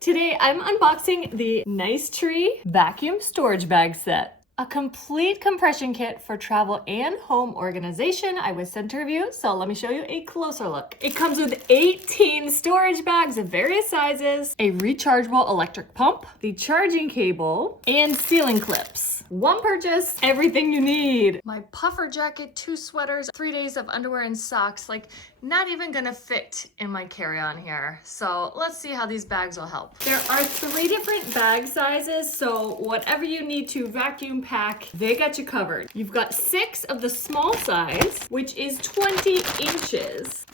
Today I'm unboxing the Nicetree vacuum storage bag set. A complete compression kit for travel and home organization. I was sent to review, so let me show you a closer look. It comes with 18 storage bags of various sizes, a rechargeable electric pump, the charging cable, and ceiling clips. One purchase, everything you need. My puffer jacket, 2 sweaters, 3 days of underwear and socks, like not even gonna fit in my carry-on here. So let's see how these bags will help. There are 3 different bag sizes, so whatever you need to vacuum pack, they got you covered. You've got 6 of the small size, which is 20 inches.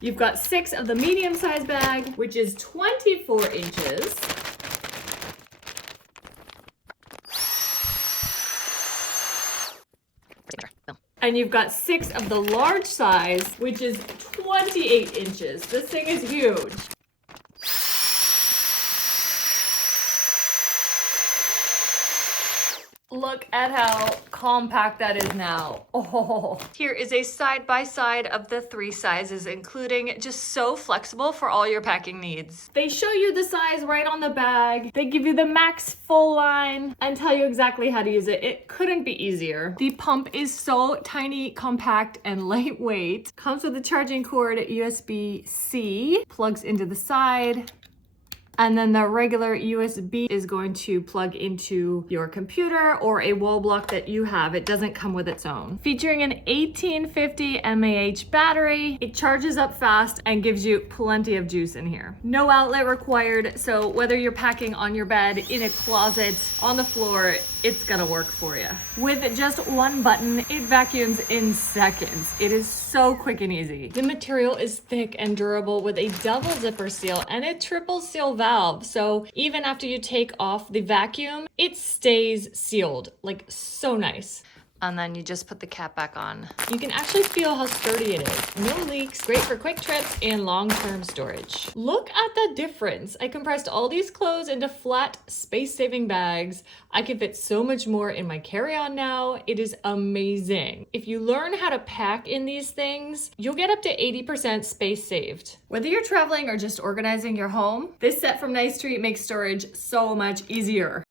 You've got 6 of the medium size bag, which is 24 inches. And you've got 6 of the large size, which is 28 inches. This thing is huge. Look at how compact that is now. Oh. Here is a side-by-side of the 3 sizes, including just so flexible for all your packing needs. They show you the size right on the bag. They give you the max full line and tell you exactly how to use it. It couldn't be easier. The pump is so tiny, compact, and lightweight. Comes with a charging cord, USB-C, plugs into the side. And then the regular USB is going to plug into your computer or a wall block that you have. It doesn't come with its own. Featuring an 1850 mAh battery, it charges up fast and gives you plenty of juice in here. No outlet required, so whether you're packing on your bed, in a closet, on the floor, it's gonna work for you. With just one button, it vacuums in seconds. It is so quick and easy. The material is thick and durable with a double zipper seal and a triple seal valve. So even after you take off the vacuum, it stays sealed, like so nice. And then you just put the cap back on. You can actually feel how sturdy it is. No leaks, great for quick trips and long-term storage. Look at the difference. I compressed all these clothes into flat, space-saving bags. I can fit so much more in my carry-on now. It is amazing. If you learn how to pack in these things, you'll get up to 80% space saved. Whether you're traveling or just organizing your home, this set from Nicetree makes storage so much easier.